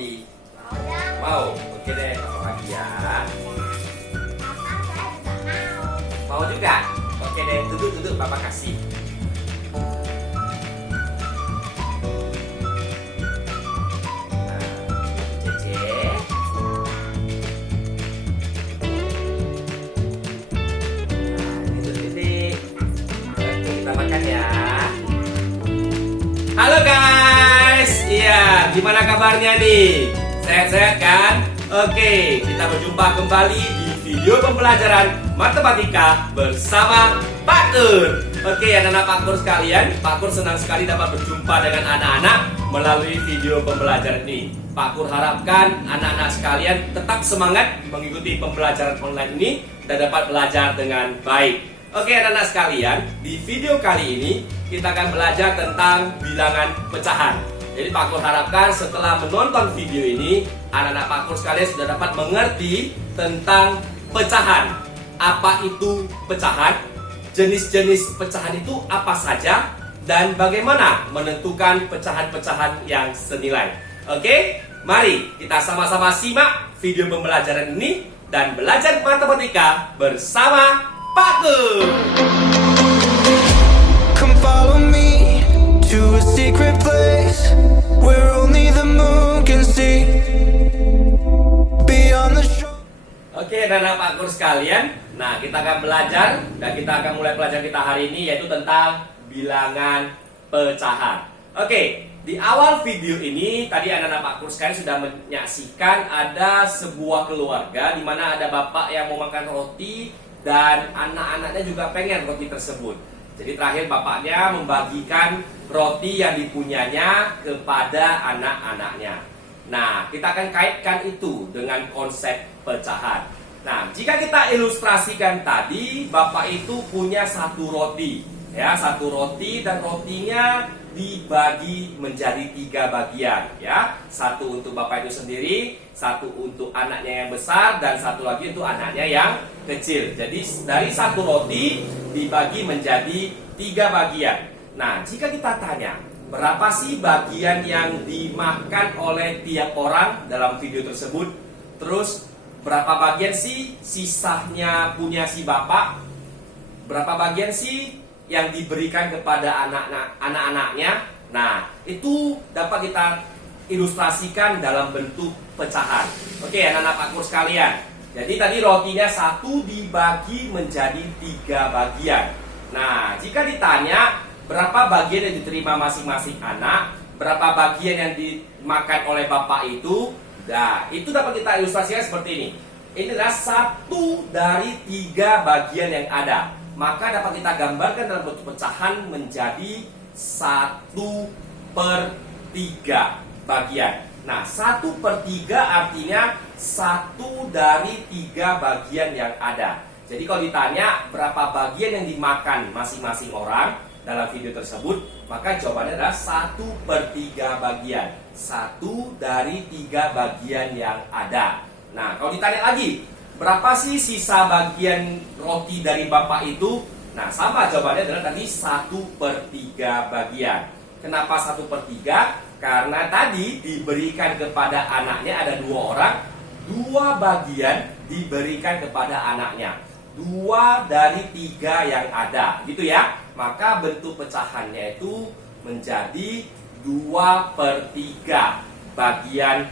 roti? Mau? Oke deh, Papa bagi ya. Mau juga? Oke deh, duduk Papa kasih. Halo guys, iya, gimana kabarnya nih? Sehat-sehat kan? Oke, kita berjumpa kembali di video pembelajaran matematika bersama Pak Kur. Oke, anak-anak Pak Kur sekalian, Pak Kur senang sekali dapat berjumpa dengan anak-anak melalui video pembelajaran ini. Pak Kur harapkan anak-anak sekalian tetap semangat mengikuti pembelajaran online ini dan dapat belajar dengan baik. Oke anak-anak sekalian, di video kali ini kita akan belajar tentang bilangan pecahan. Jadi Pak Kur harapkan setelah menonton video ini, anak-anak Pak Kur sekalian sudah dapat mengerti tentang pecahan. Apa itu pecahan? Jenis-jenis pecahan itu apa saja? Dan bagaimana menentukan pecahan-pecahan yang senilai? Oke, mari kita sama-sama simak video pembelajaran ini dan belajar matematika bersama Pak Kur. Come follow me to a secret place where only the moon can see. Beyond the shore. Oke, anak-anak Pak Kur sekalian, nah kita akan belajar dan kita akan mulai pelajaran kita hari ini yaitu tentang bilangan pecahan. Oke, di awal video ini tadi anak-anak Pak Kur sekalian sudah menyaksikan ada sebuah keluarga di mana ada bapak yang mau makan roti dan anak-anaknya juga pengen roti tersebut. Jadi terakhir bapaknya membagikan roti yang dipunyanya kepada anak-anaknya. Nah, kita akan kaitkan itu dengan konsep pecahan. Nah, jika kita ilustrasikan tadi, bapak itu punya satu roti, ya, satu roti dan rotinya dibagi menjadi 3 bagian, ya. Satu untuk bapak itu sendiri, satu untuk anaknya yang besar, dan satu lagi untuk anaknya yang kecil. Jadi dari satu roti dibagi menjadi 3 bagian. Nah, jika kita tanya berapa sih bagian yang dimakan oleh tiap orang dalam video tersebut, terus berapa bagian sih sisanya punya si bapak, berapa bagian sih yang diberikan kepada anak-anaknya. Nah, itu dapat kita ilustrasikan dalam bentuk pecahan. Oke, anak-anak Pak Kur sekalian. Jadi tadi rotinya satu dibagi menjadi 3 bagian. Nah, jika ditanya berapa bagian yang diterima masing-masing anak, berapa bagian yang dimakan oleh bapak itu, nah, itu dapat kita ilustrasikan seperti ini. Ini adalah 1 dari 3 bagian yang ada. Maka dapat kita gambarkan dalam bentuk pecahan menjadi 1/3 bagian. Nah, 1/3 artinya 1 dari 3 bagian yang ada. Jadi kalau ditanya berapa bagian yang dimakan masing-masing orang dalam video tersebut, maka jawabannya adalah 1/3 bagian. 1 dari 3 bagian yang ada. Nah, kalau ditanya lagi, berapa sih sisa bagian roti dari bapak itu? Nah, sama jawabannya adalah tadi 1/3 bagian. Kenapa 1/3? Karena tadi diberikan kepada anaknya ada 2 orang, 2 bagian diberikan kepada anaknya. 2 dari 3 yang ada, gitu ya. Maka bentuk pecahannya itu menjadi 2/3 bagian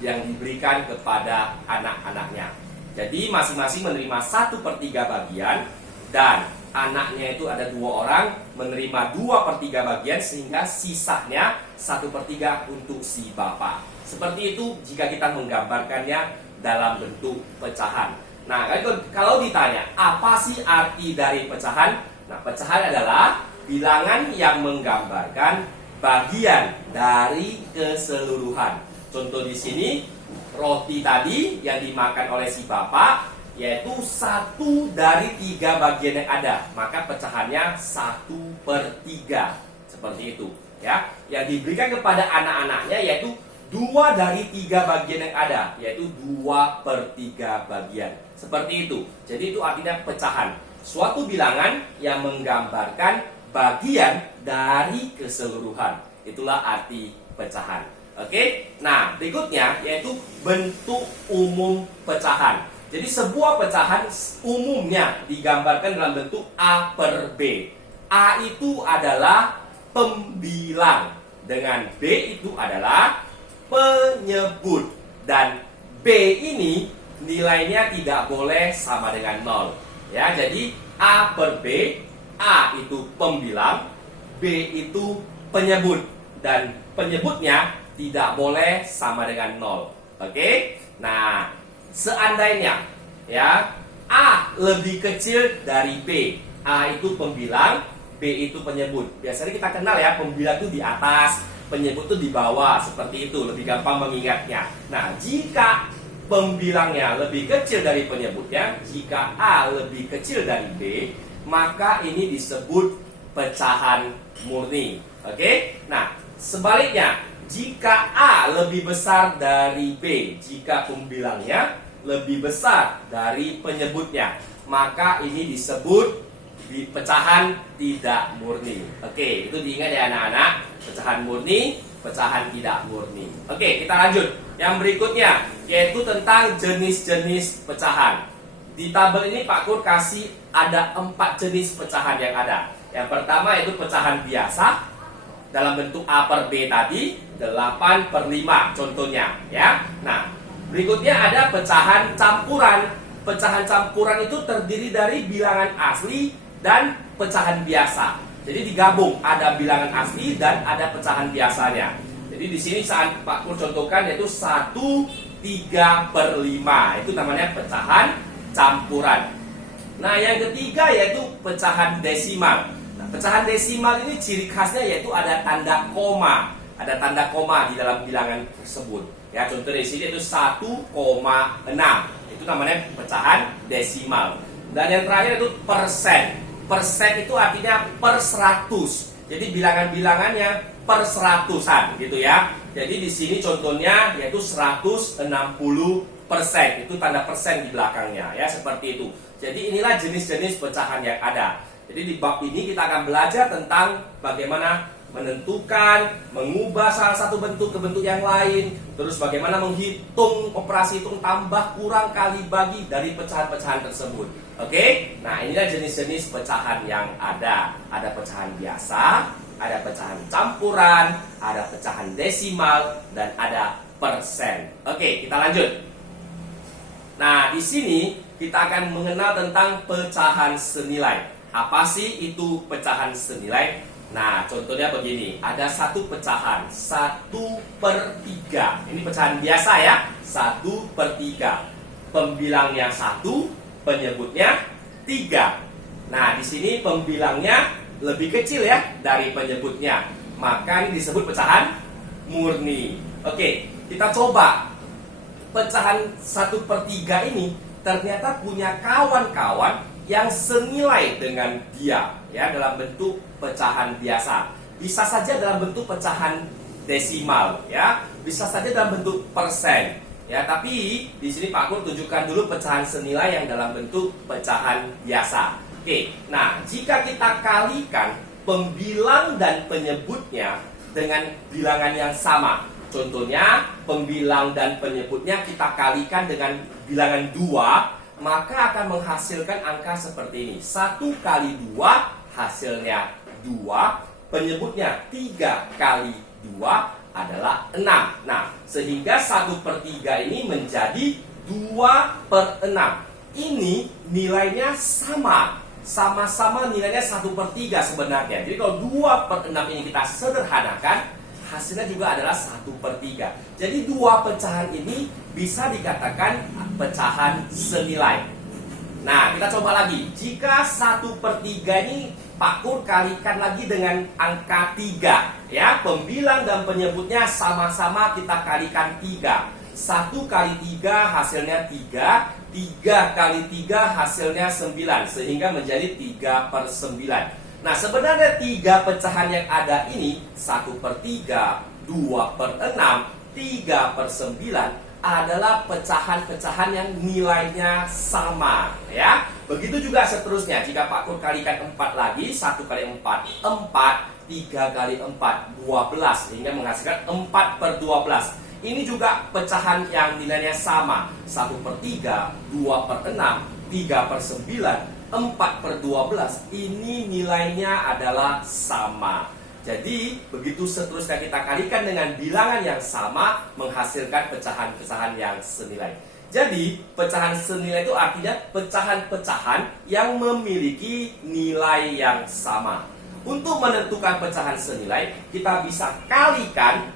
yang diberikan kepada anak-anaknya. Jadi masing-masing menerima 1/3 bagian dan anaknya itu ada 2 orang menerima 2/3 bagian sehingga sisanya 1/3 untuk si bapak. Seperti itu jika kita menggambarkannya dalam bentuk pecahan. Nah, kalau ditanya apa sih arti dari pecahan? Nah, pecahan adalah bilangan yang menggambarkan bagian dari keseluruhan. Contoh di sini roti tadi yang dimakan oleh si bapak yaitu 1 dari 3 bagian yang ada, maka pecahannya 1/3 seperti itu, ya. Yang diberikan kepada anak-anaknya yaitu 2 dari 3 bagian yang ada, yaitu 2/3 bagian seperti itu. Jadi itu artinya pecahan, suatu bilangan yang menggambarkan bagian dari keseluruhan. Itulah arti pecahan. Oke, nah berikutnya yaitu bentuk umum pecahan. Jadi sebuah pecahan umumnya digambarkan dalam bentuk A per B. A itu adalah pembilang, dengan B itu adalah penyebut, dan B ini nilainya tidak boleh sama dengan 0. Ya, jadi A per B, A itu pembilang, B itu penyebut, dan penyebutnya tidak boleh sama dengan 0. Oke? Nah, seandainya ya A lebih kecil dari B, A itu pembilang, B itu penyebut. Biasanya kita kenal ya, pembilang itu di atas, penyebut itu di bawah, seperti itu, lebih gampang mengingatnya. Nah, jika pembilangnya lebih kecil dari penyebutnya, jika A lebih kecil dari B, maka ini disebut pecahan murni. Oke? Nah, sebaliknya, jika A lebih besar dari B, jika pembilangnya lebih besar dari penyebutnya, maka ini disebut pecahan tidak murni. Oke, itu diingat ya anak-anak. Pecahan murni, pecahan tidak murni. Oke, kita lanjut. Yang berikutnya yaitu tentang jenis-jenis pecahan. Di tabel ini Pak Kur kasih ada 4 jenis pecahan yang ada. Yang pertama yaitu pecahan biasa dalam bentuk A per B tadi, 8 per 5 contohnya ya. Nah, berikutnya ada pecahan campuran. Pecahan campuran itu terdiri dari bilangan asli dan pecahan biasa. Jadi digabung, ada bilangan asli dan ada pecahan biasanya. Jadi di sini saat Pak Kur contohkan yaitu 1, 3 per 5. Itu namanya pecahan campuran. Nah, yang ketiga yaitu pecahan desimal. Nah, pecahan desimal ini ciri khasnya yaitu ada tanda koma. Ada tanda koma di dalam bilangan tersebut. Ya, contoh di sini itu 1,6. Itu namanya pecahan desimal. Dan yang terakhir itu persen. Persen itu artinya per 100. Jadi bilangan-bilangannya per 100-an gitu ya. Jadi di sini contohnya yaitu 160%. Itu tanda persen di belakangnya ya, seperti itu. Jadi inilah jenis-jenis pecahan yang ada. Jadi di bab ini kita akan belajar tentang bagaimana menentukan, mengubah salah satu bentuk ke bentuk yang lain, terus bagaimana menghitung operasi hitung tambah, kurang, kali, bagi dari pecahan-pecahan tersebut. Oke? Nah, inilah jenis-jenis pecahan yang ada. Ada pecahan biasa, ada pecahan campuran, ada pecahan desimal, dan ada persen. Oke, kita lanjut. Nah, di sini kita akan mengenal tentang pecahan senilai. Apa sih itu pecahan senilai? Nah, contohnya begini. Ada satu pecahan 1/3. Ini pecahan biasa ya, 1/3. Pembilangnya 1, penyebutnya 3. Nah, di sini pembilangnya lebih kecil ya dari penyebutnya. Maka ini disebut pecahan murni. Oke, kita coba. Pecahan 1/3 ini ternyata punya kawan-kawan yang senilai dengan dia ya, dalam bentuk pecahan biasa. Bisa saja dalam bentuk pecahan desimal ya, bisa saja dalam bentuk persen ya, tapi di sini Pak Kur tunjukkan dulu pecahan senilai yang dalam bentuk pecahan biasa. Oke, nah jika kita kalikan pembilang dan penyebutnya dengan bilangan yang sama, contohnya pembilang dan penyebutnya kita kalikan dengan bilangan 2, maka akan menghasilkan angka seperti ini. 1 kali 2 hasilnya 2, penyebutnya 3 kali 2 adalah 6. Nah, sehingga 1/3 ini menjadi 2/6. Ini nilainya sama. Sama-sama nilainya 1/3 sebenarnya. Jadi kalau 2/6 ini kita sederhanakan, hasilnya juga adalah 1/3. Jadi dua pecahan ini bisa dikatakan pecahan senilai. Nah, kita coba lagi. Jika 1/3 ini Pak Kur kalikan lagi dengan angka 3 ya, pembilang dan penyebutnya sama-sama kita kalikan 3. 1 kali 3 hasilnya 3, 3 kali 3 hasilnya 9, sehingga menjadi 3/9. Nah, sebenarnya 3 pecahan yang ada ini 1/3, 2/6, 3/9 adalah pecahan-pecahan yang nilainya sama ya. Begitu juga seterusnya. Jika Pak Kur kalikan 4 lagi, 1 kali 4, 4, 3 kali 4, 12, sehingga menghasilkan 4/12. Ini juga pecahan yang nilainya sama, 1/3, 2/6, 3/9, 4/12. Ini nilainya adalah sama. Jadi, begitu seterusnya kita kalikan dengan bilangan yang sama, menghasilkan pecahan-pecahan yang senilai. Jadi, pecahan senilai itu artinya pecahan-pecahan yang memiliki nilai yang sama. Untuk menentukan pecahan senilai, kita bisa kalikan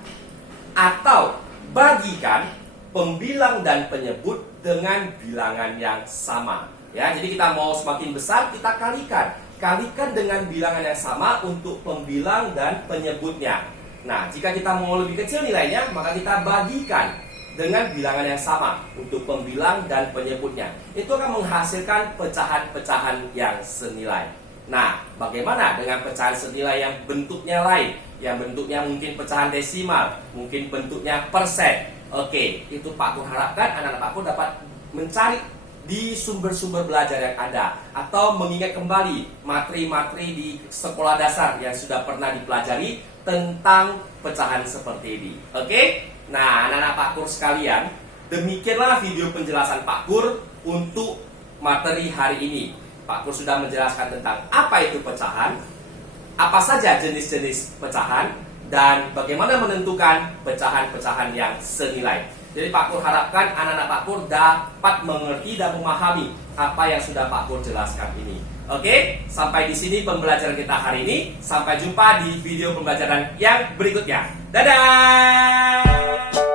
atau bagikan pembilang dan penyebut dengan bilangan yang sama. Ya, jadi kita mau semakin besar, kita kalikan. Kalikan dengan bilangan yang sama untuk pembilang dan penyebutnya. Nah, jika kita mau lebih kecil nilainya, maka kita bagikan dengan bilangan yang sama untuk pembilang dan penyebutnya. Itu akan menghasilkan pecahan-pecahan yang senilai. Nah, bagaimana dengan pecahan senilai yang bentuknya lain? Yang bentuknya mungkin pecahan desimal, mungkin bentuknya persen. Oke, itu Pak Kur harapkan anak-anak Pak Kur dapat mencari di sumber-sumber belajar yang ada, atau mengingat kembali materi-materi di sekolah dasar yang sudah pernah dipelajari tentang pecahan seperti ini. Oke? Nah, anak-anak Pak Kur sekalian, demikianlah video penjelasan Pak Kur untuk materi hari ini. Pak Kur sudah menjelaskan tentang apa itu pecahan, apa saja jenis-jenis pecahan, dan bagaimana menentukan pecahan-pecahan yang senilai. Jadi Pak Kur harapkan anak-anak Pak Kur dapat mengerti dan memahami apa yang sudah Pak Kur jelaskan ini. Oke, sampai di sini pembelajaran kita hari ini. Sampai jumpa di video pembelajaran yang berikutnya. Dadah!